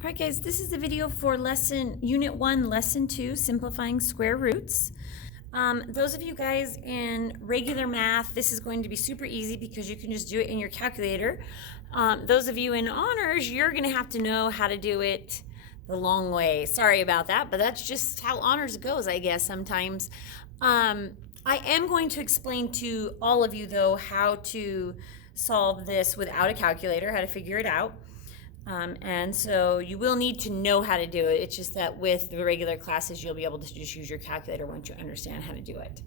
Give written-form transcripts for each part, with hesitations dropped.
All right, guys, this is the video for Unit 1, Lesson 2, Simplifying Square Roots. Those of you guys in regular math, this is going to be super easy because you can just do it in your calculator. Those of you in honors, you're going to have to know how to do it the long way. Sorry about that, but that's just how honors goes, I guess, sometimes. I am going to explain to all of you, though, how to solve this without a calculator, how to figure it out. And so you will need to know how to do it. It's just that with the regular classes, you'll be able to just use your calculator once you understand how to do it.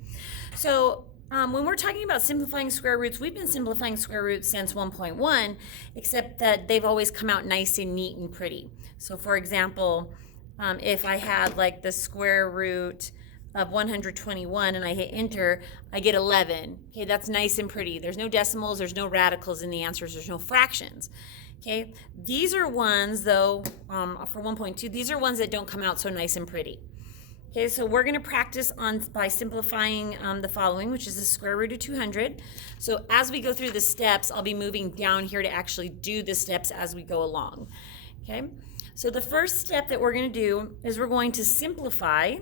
So when we're talking about simplifying square roots, we've been simplifying square roots since 1.1, except that they've always come out nice and neat and pretty. So for example, if I had like the square root of 121 and I hit enter, I get 11. Okay, that's nice and pretty. There's no decimals, there's no radicals in the answers, there's no fractions. Okay, these are ones though, for 1.2, these are ones that don't come out so nice and pretty. Okay, so we're going to practice by simplifying the following, which is the square root of 200. So as we go through the steps, I'll be moving down here to actually do the steps as we go along. Okay, so the first step that we're going to do is we're going to simplify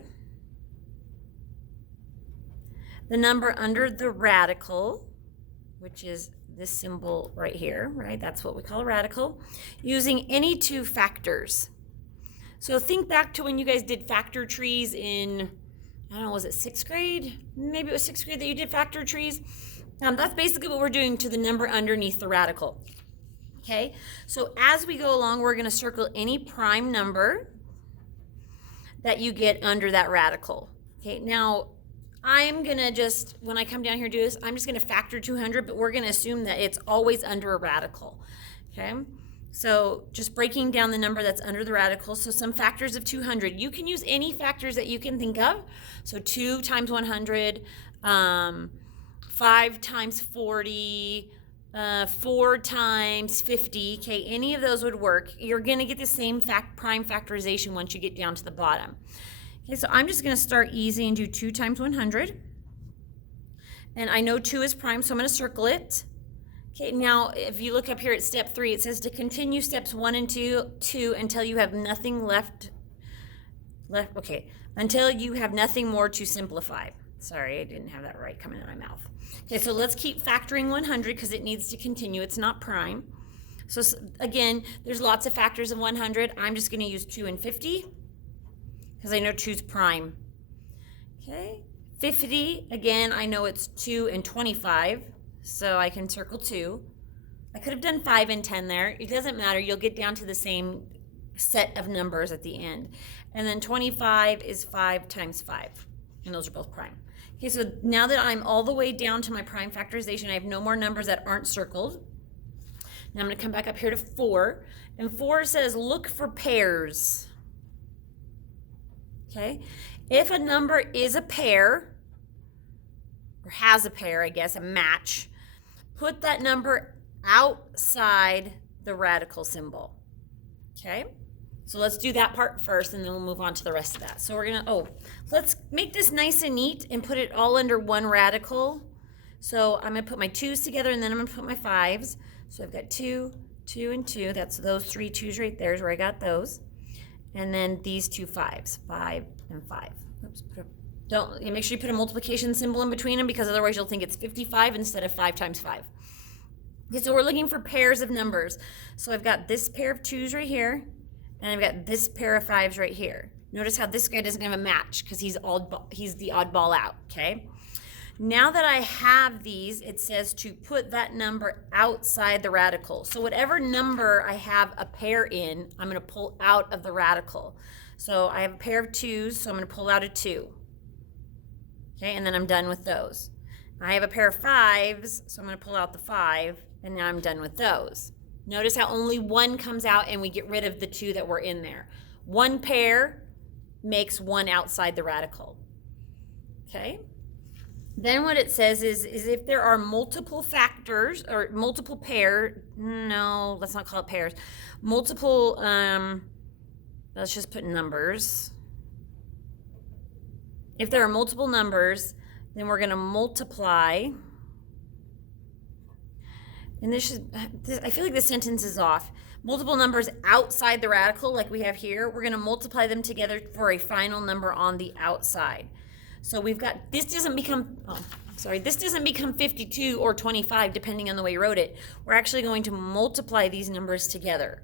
the number under the radical, which is this symbol right here, right? That's what we call a radical, using any two factors. So think back to when you guys did factor trees in, I don't know, was it 6th grade? Maybe it was 6th grade that you did factor trees. That's basically what we're doing to the number underneath the radical. Okay, so as we go along, we're gonna circle any prime number that you get under that radical. Okay, now, I'm gonna just, when I come down here to do this, I'm just gonna factor 200, but we're gonna assume that it's always under a radical, okay? So just breaking down the number that's under the radical, so some factors of 200. You can use any factors that you can think of. So 2 times 100, 5 times 40, 4 times 50, okay? Any of those would work. You're gonna get the same prime factorization once you get down to the bottom. Okay, so I'm just going to start easy and do 2 times 100. And I know 2 is prime, so I'm going to circle it. Okay, now if you look up here at step 3, it says to continue steps 1 and 2 until you have nothing left. Okay, until you have nothing more to simplify. Sorry, I didn't have that right coming out of my mouth. Okay, so let's keep factoring 100 because it needs to continue. It's not prime. So again, there's lots of factors of 100. I'm just going to use 2 and 50. Because I know 2 is prime. Okay, 50, again, I know it's 2 and 25, so I can circle 2. I could have done 5 and 10 there. It doesn't matter. You'll get down to the same set of numbers at the end. And then 25 is 5 times 5, and those are both prime. Okay, so now that I'm all the way down to my prime factorization, I have no more numbers that aren't circled. Now I'm going to come back up here to 4, and 4 says look for pairs. Okay, if a number is a pair, or has a pair, I guess, a match, put that number outside the radical symbol. Okay, so let's do that part first and then we'll move on to the rest of that. So we're gonna, let's make this nice and neat and put it all under one radical. So I'm gonna put my 2's together and then I'm gonna put my 5's. So I've got 2, 2, and 2. That's those 3 2's right there is where I got those. And then these 2 5's, 5 and 5. Oops, make sure you put a multiplication symbol in between them because otherwise you'll think it's 55 instead of 5 times 5. Okay, so we're looking for pairs of numbers. So I've got this pair of 2's right here, and I've got this pair of 5's right here. Notice how this guy doesn't have a match because he's the oddball out, okay? Now that I have these, it says to put that number outside the radical. So whatever number I have a pair in, I'm gonna pull out of the radical. So I have a pair of 2's, so I'm gonna pull out a 2. Okay, and then I'm done with those. I have a pair of 5's, so I'm gonna pull out the 5, and now I'm done with those. Notice how only 1 comes out and we get rid of the 2 that were in there. 1 pair makes 1 outside the radical, okay? Then what it says is if there are multiple factors or multiple no, let's not call it pairs. Multiple, let's just put numbers. If there are multiple numbers, then we're gonna multiply. And I feel like this sentence is off. multiple numbers outside the radical like we have here, we're going to multiply them together for a final number on the outside. So we've got, this doesn't become 52 or 25 depending on the way you wrote it. We're actually going to multiply these numbers together.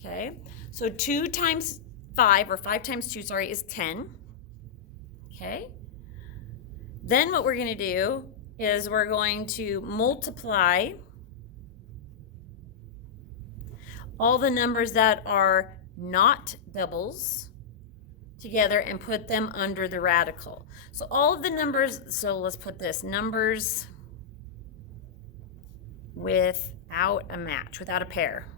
Okay, so 2 times 5, or 5 times 2, sorry, is 10. Okay, then what we're going to do is we're going to multiply all the numbers that are not doubles together and put them under the radical. So all of the numbers, so let's put this, numbers without a match, without a pair.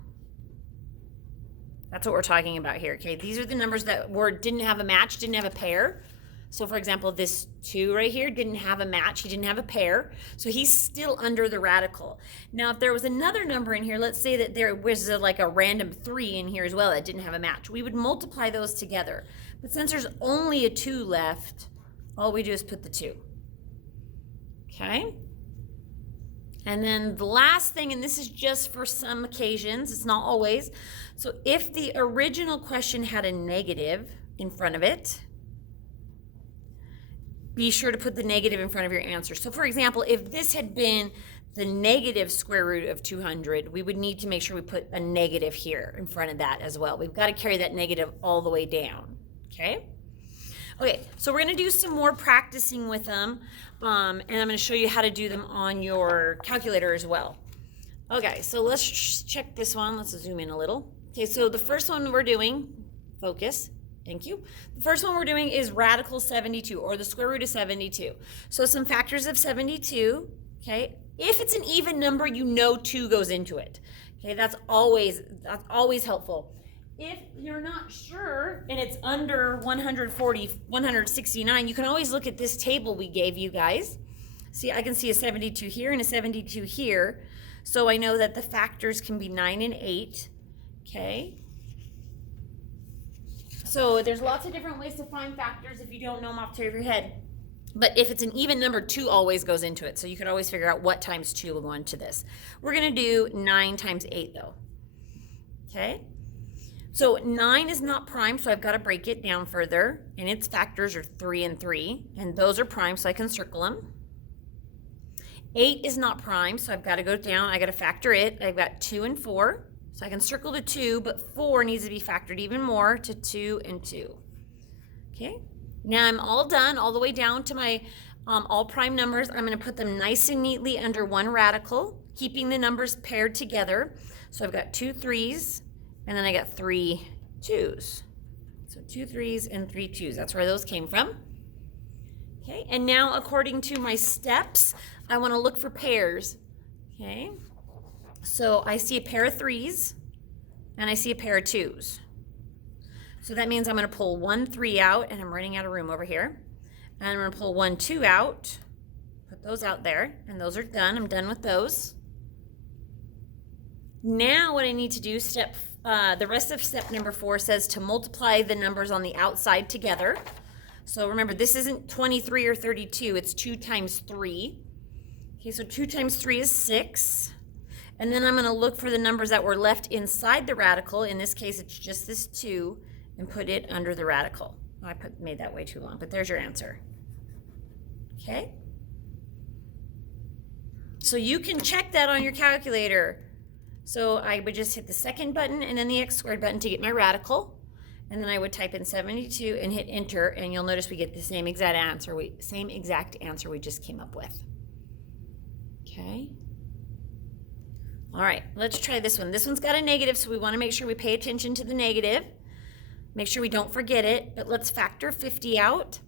That's what we're talking about here, okay? These are the numbers that didn't have a match, didn't have a pair. So for example, this 2 right here didn't have a match, he didn't have a pair, so he's still under the radical. Now if there was another number in here, let's say that there was like a random 3 in here as well that didn't have a match, we would multiply those together. But since there's only a 2 left, all we do is put the 2. Okay? And then the last thing, and this is just for some occasions, it's not always. So if the original question had a negative in front of it, be sure to put the negative in front of your answer. So for example, if this had been the negative square root of 200, we would need to make sure we put a negative here in front of that as well. We've got to carry that negative all the way down, okay? Okay, so we're gonna do some more practicing with them, and I'm gonna show you how to do them on your calculator as well. Okay, so let's check this one. Let's zoom in a little. Okay, so the first one we're doing, focus, thank you. The first one we're doing is radical 72, or the square root of 72. So some factors of 72, okay? If it's an even number, you know 2 goes into it. Okay, that's always helpful. If you're not sure and it's under 169, you can always look at this table we gave you guys. See, I can see a 72 here and a 72 here. So I know that the factors can be 9 and 8, okay? So there's lots of different ways to find factors if you don't know them off the top of your head. But if it's an even number, 2 always goes into it. So you could always figure out what times 2 will go into this. We're gonna do 9 times 8 though, okay? So 9 is not prime, so I've got to break it down further, and its factors are 3 and 3, and those are prime, so I can circle them. 8 is not prime, so I've got to go down, I got to factor it. I've got 2 and 4, so I can circle the 2, but 4 needs to be factored even more to 2 and 2. Okay, now I'm all done, all the way down to my all prime numbers. I'm going to put them nice and neatly under one radical, keeping the numbers paired together. So I've got 2 3s, and then I got 3 2s. So 2 3s and 3 2s. That's where those came from. Okay, and now according to my steps, I want to look for pairs. Okay, so I see a pair of 3s and I see a pair of 2s. So that means I'm going to pull 1 3 out, and I'm running out of room over here. And I'm going to pull 1 2 out, put those out there, and those are done. I'm done with those. Now what I need to do, the rest of step number 4 says to multiply the numbers on the outside together. So remember, this isn't 23 or 32, it's 2 times 3. Okay, so 2 times 3 is 6. And then I'm going to look for the numbers that were left inside the radical. In this case, it's just this 2, and put it under the radical. Oh, I made that way too long, but there's your answer. Okay? So you can check that on your calculator. So I would just hit the second button and then the x squared button to get my radical. And then I would type in 72 and hit enter, and you'll notice we get the same exact answer we just came up with. Okay. All right, let's try this one. This one's got a negative, so we want to make sure we pay attention to the negative. Make sure we don't forget it, but let's factor 50 out.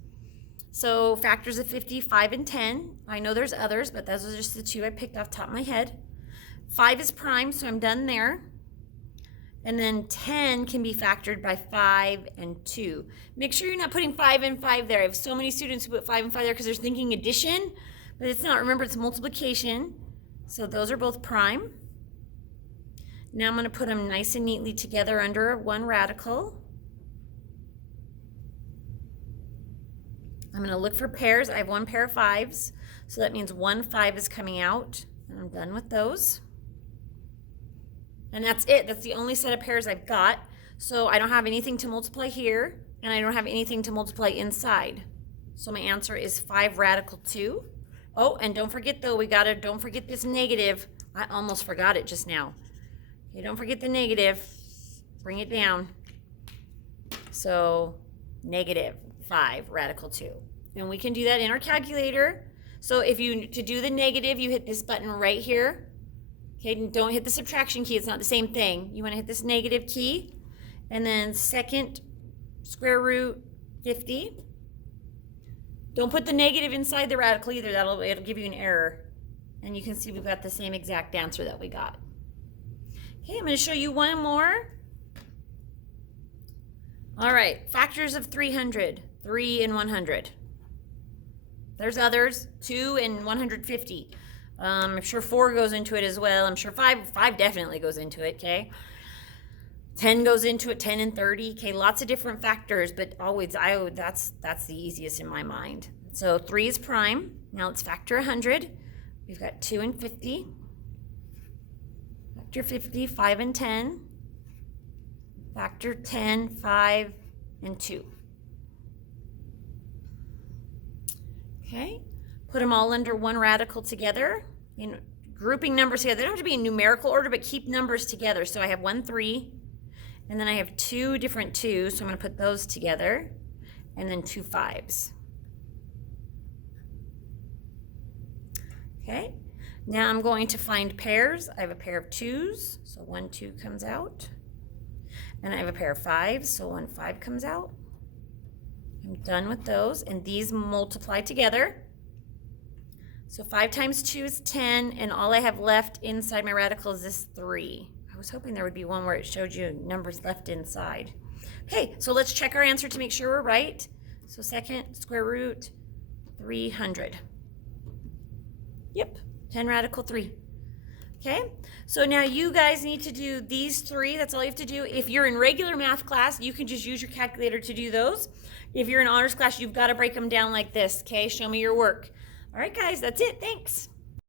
So factors of 50, 5 and 10. I know there's others, but those are just the 2 I picked off the top of my head. 5 is prime, so I'm done there. And then 10 can be factored by 5 and 2. Make sure you're not putting 5 and 5 there. I have so many students who put 5 and 5 there because they're thinking addition, but it's not. Remember, it's multiplication. So those are both prime. Now I'm going to put them nice and neatly together under one radical. I'm going to look for pairs. I have 1 pair of 5s, so that means 1 5 is coming out, and I'm done with those. And that's it. That's the only set of pairs I've got. So I don't have anything to multiply here, and I don't have anything to multiply inside. So my answer is 5 radical 2. Oh, and don't forget though, don't forget this negative. I almost forgot it just now. Okay, don't forget the negative. Bring it down. So negative 5 radical 2. And we can do that in our calculator. So to do the negative, you hit this button right here. Okay, don't hit the subtraction key. It's not the same thing. You want to hit this negative key. And then second square root 50. Don't put the negative inside the radical either. It'll give you an error. And you can see we've got the same exact answer that we got. Okay, I'm going to show you one more. All right, factors of 300, 3 and 100. There's others, 2 and 150. I'm sure 4 goes into it as well. I'm sure 5 definitely goes into it, okay? 10 goes into it, 10 and 30. Okay, lots of different factors, but always that's the easiest in my mind. So 3 is prime. Now let's factor 100. We've got 2 and 50. Factor 50, 5 and 10. Factor 10, 5 and 2. Okay, put them all under one radical together. Grouping numbers together. They don't have to be in numerical order, but keep numbers together. So I have 1, 3. And then I have 2 different 2s, so I'm going to put those together, and then 2 5s. Okay, now I'm going to find pairs. I have a pair of 2s, so 1, 2 comes out. And I have a pair of 5s, so 1, 5 comes out. I'm done with those, and these multiply together. So 5 times 2 is 10, and all I have left inside my radical is this 3. I was hoping there would be one where it showed you numbers left inside. Okay, so let's check our answer to make sure we're right. So second square root 300. Yep, 10 radical 3. Okay, so now you guys need to do these 3. That's all you have to do. If you're in regular math class, you can just use your calculator to do those. If you're in honors class, you've got to break them down like this. Okay, show me your work. All right, guys, that's it. Thanks.